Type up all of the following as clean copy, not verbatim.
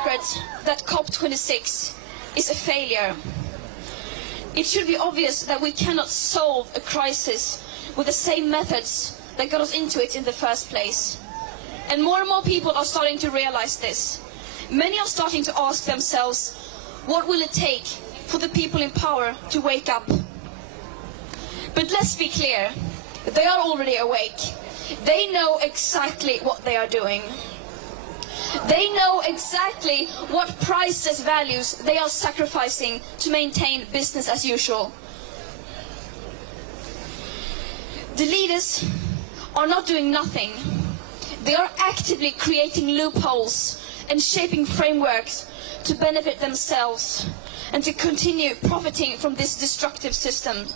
secret that COP26 is a failure. It should be obvious that we cannot solve a crisis with the same methods that got us into it in the first place. And more people are starting to realize this. Many are starting to ask themselves, what will it take for the people in power to wake up? But let's be clear, they are already awake. They know exactly what they are doing. They know exactly what priceless values they are sacrificing to maintain business as usual. The leaders are not doing nothing. They are actively creating loopholes and shaping frameworks to benefit themselves and to continue profiting from this destructive system.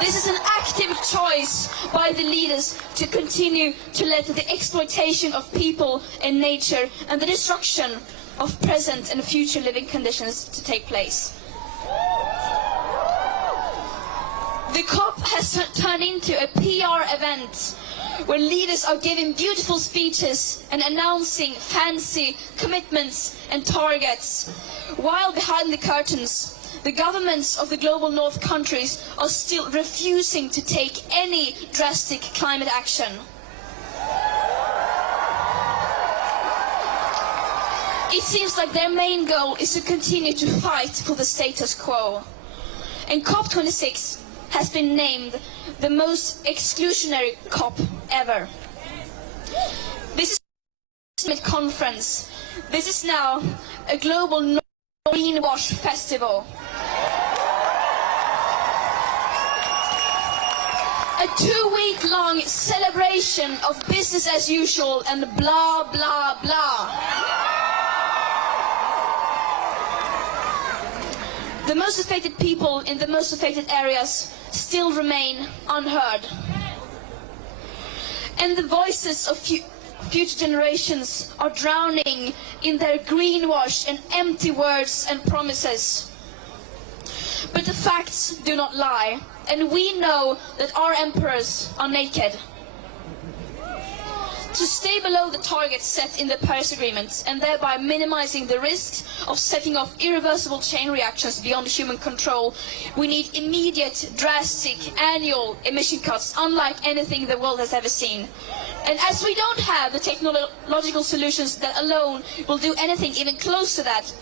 This is an active choice by the leaders to continue to let the exploitation of people and nature and the destruction of present and future living conditions to take place. The COP has turned into a PR event where leaders are giving beautiful speeches and announcing fancy commitments and targets, while behind the curtains, the governments of the global north countries are still refusing to take any drastic climate action. It seems like their main goal is to continue to fight for the status quo. And COP26 has been named the most exclusionary COP ever. This is a summit conference. This is now a global greenwash festival. A 2-week-long celebration of business as usual and blah, blah, blah. The most affected people in the most affected areas still remain unheard. And the voices of future generations are drowning in their greenwash and empty words and promises. But the facts do not lie, and we know that our emperors are naked. To stay below the targets set in the Paris Agreement and thereby minimizing the risks of setting off irreversible chain reactions beyond human control, we need immediate, drastic, annual emission cuts unlike anything the world has ever seen. And as we don't have the technological solutions that alone will do anything even close to that,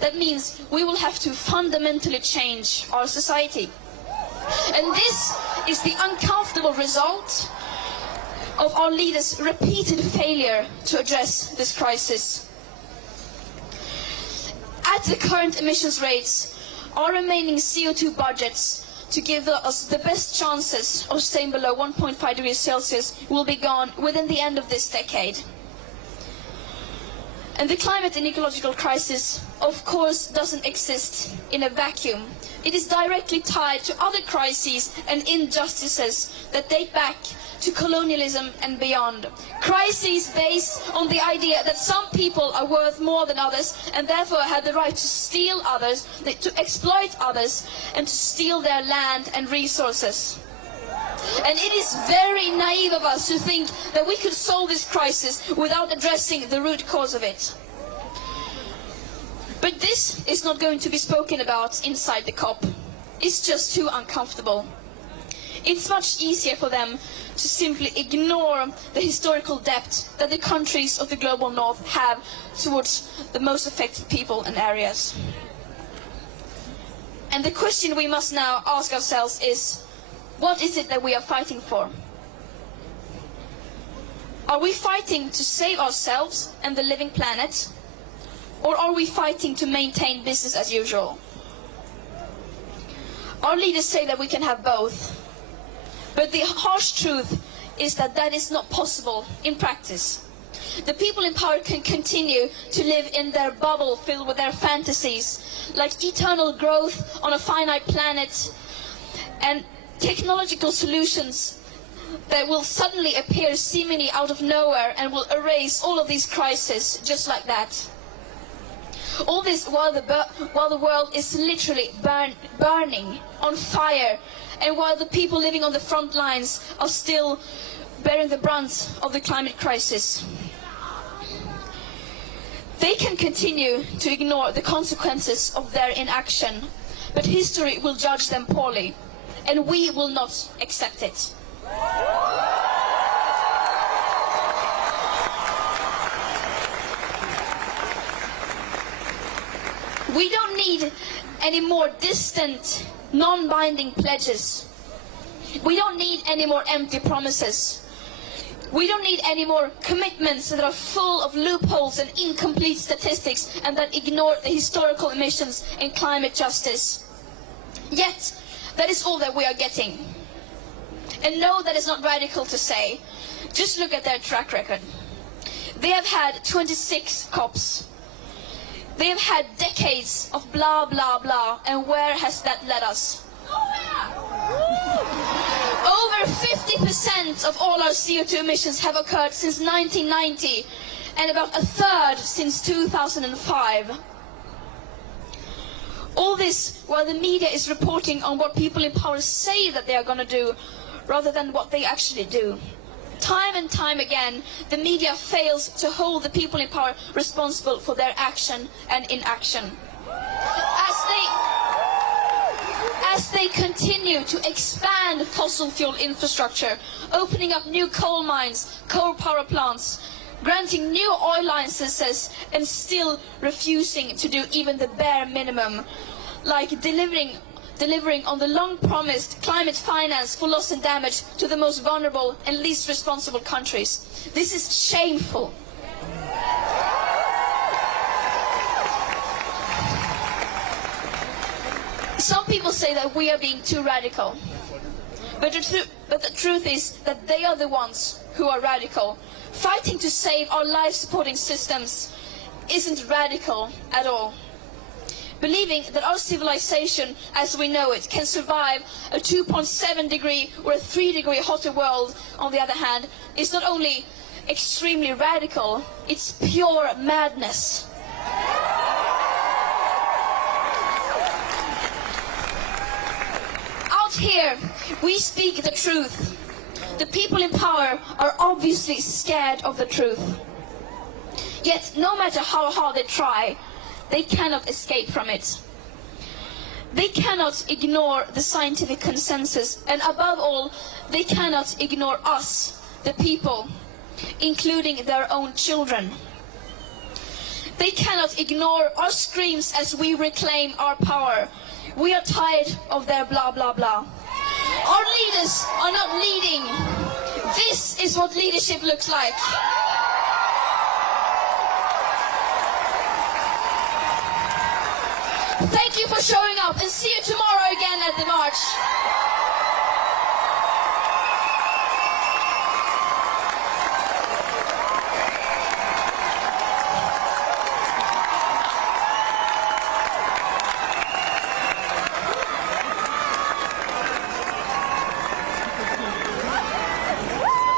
that means we will have to fundamentally change our society. And this is the uncomfortable result of our leaders' repeated failure to address this crisis. At the current emissions rates, our remaining CO2 budgets to give us the best chances of staying below 1.5 degrees Celsius will be gone within the end of this decade. And the climate and ecological crisis, of course, doesn't exist in a vacuum. It is directly tied to other crises and injustices that date back to colonialism and beyond. Crises based on the idea that some people are worth more than others and therefore have the right to steal others, to exploit others, and to steal their land and resources. And it is very naive of us to think that we could solve this crisis without addressing the root cause of it. But this is not going to be spoken about inside the COP. It's just too uncomfortable. It's much easier for them to simply ignore the historical debt that the countries of the global north have towards the most affected people and areas. And the question we must now ask ourselves is, what is it that we are fighting for? Are we fighting to save ourselves and the living planet? Or are we fighting to maintain business as usual? Our leaders say that we can have both. But the harsh truth is that that is not possible in practice. The people in power can continue to live in their bubble filled with their fantasies, like eternal growth on a finite planet and technological solutions that will suddenly appear seemingly out of nowhere and will erase all of these crises just like that. All this while the world is literally burning on fire, and while the people living on the front lines are still bearing the brunt of the climate crisis. They can continue to ignore the consequences of their inaction, but history will judge them poorly, and we will not accept it. We don't need any more distant, non-binding pledges. We don't need any more empty promises. We don't need any more commitments that are full of loopholes and incomplete statistics and that ignore the historical emissions and climate justice. Yet, that is all that we are getting. And no, that is not radical to say. Just look at their track record. They have had 26 COPs. They have had decades of blah, blah, blah, and where has that led us? Over 50% of all our CO2 emissions have occurred since 1990, and about a third since 2005. All this while the media is reporting on what people in power say that they are going to do, rather than what they actually do. Time and time again, the media fails to hold the people in power responsible for their action and inaction. As they continue to expand fossil fuel infrastructure, opening up new coal mines, coal power plants, granting new oil licenses, and still refusing to do even the bare minimum, like delivering on the long-promised climate finance for loss and damage to the most vulnerable and least responsible countries. This is shameful. Some people say that we are being too radical. But the truth is that they are the ones who are radical. Fighting to save our life-supporting systems isn't radical at all. Believing that our civilization as we know it can survive a 2.7 degree or a 3 degree hotter world, on the other hand, is not only extremely radical, it's pure madness. Out here, we speak the truth. The people in power are obviously scared of the truth. Yet, no matter how hard they try, they cannot escape from it. They cannot ignore the scientific consensus, and above all, they cannot ignore us, the people, including their own children. They cannot ignore our screams as we reclaim our power. We are tired of their blah blah blah. Our leaders are not leading. This is what leadership looks like. Thank you for showing up, and see you tomorrow again at the march.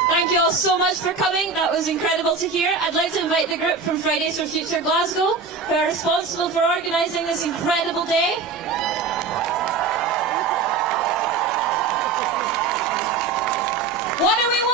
Thank you all so much for coming. That was incredible to hear. I'd like to invite the group from Fridays for Future Glasgow, who are responsible for organising this incredible day. What do we want?